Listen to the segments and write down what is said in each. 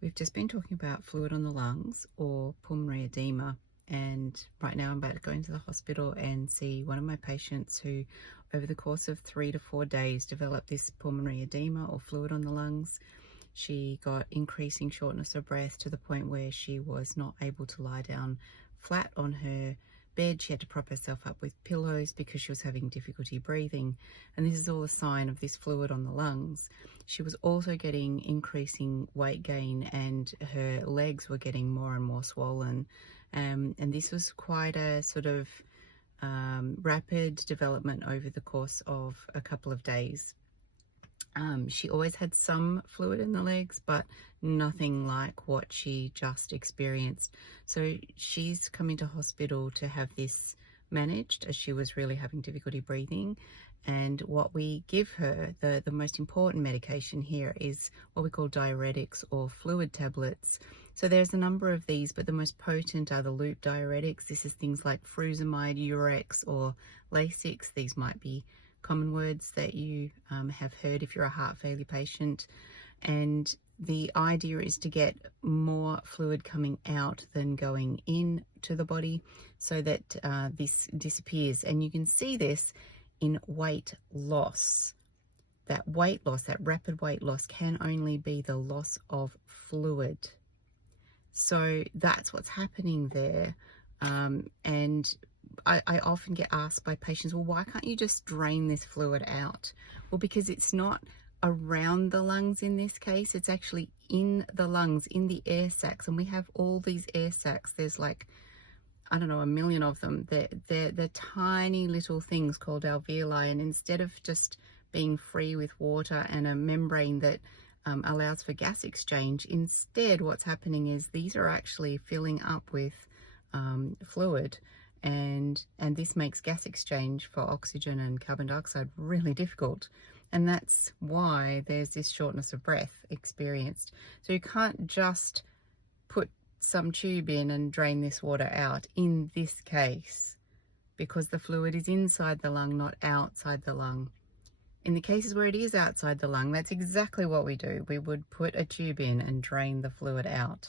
We've just been talking about fluid on the lungs or pulmonary edema, and right now I'm about to go into the hospital and see one of my patients who, over the course of 3 to 4 days, developed this pulmonary edema or fluid on the lungs. She got increasing shortness of breath to the point where she was not able to lie down flat on her bed. She had to prop herself up with pillows because she was having difficulty breathing, and this is all a sign of this fluid on the lungs. She was also getting increasing weight gain, and her legs were getting more and more swollen, and this was quite a sort of rapid development over the course of a couple of days. She always had some fluid in the legs, but nothing like what she just experienced. So she's coming to hospital to have this managed, as she was really having difficulty breathing. And what we give her, the most important medication here, is what we call diuretics or fluid tablets. So there's a number of these, but the most potent are the loop diuretics. This is things like furosemide, Urex, or Lasix. These might be common words that you have heard if you're a heart failure patient. And the idea is to get more fluid coming out than going in to the body so that this disappears. And you can see this in weight loss. That weight loss, that rapid weight loss, can only be the loss of fluid. So that's what's happening there. And I often get asked by patients, well, why can't you just drain this fluid out? Well, because it's not around the lungs in this case, it's actually in the lungs, in the air sacs. And we have all these air sacs. There's like, I don't know, 1,000,000 of them. They're tiny little things called alveoli. And instead of just being free with water and a membrane that allows for gas exchange, instead what's happening is these are actually filling up with fluid. And this makes gas exchange for oxygen and carbon dioxide really difficult. And that's why there's this shortness of breath experienced. So you can't just put some tube in and drain this water out in this case, because the fluid is inside the lung, not outside the lung. In the cases where it is outside the lung, that's exactly what we do. We would put a tube in and drain the fluid out.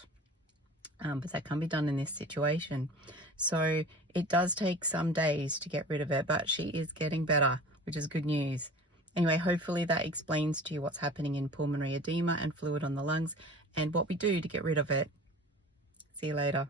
But that can't be done in this situation. So it does take some days to get rid of it, but she is getting better, which is good news. Anyway, hopefully that explains to you what's happening in pulmonary edema and fluid on the lungs and what we do to get rid of it. See you later.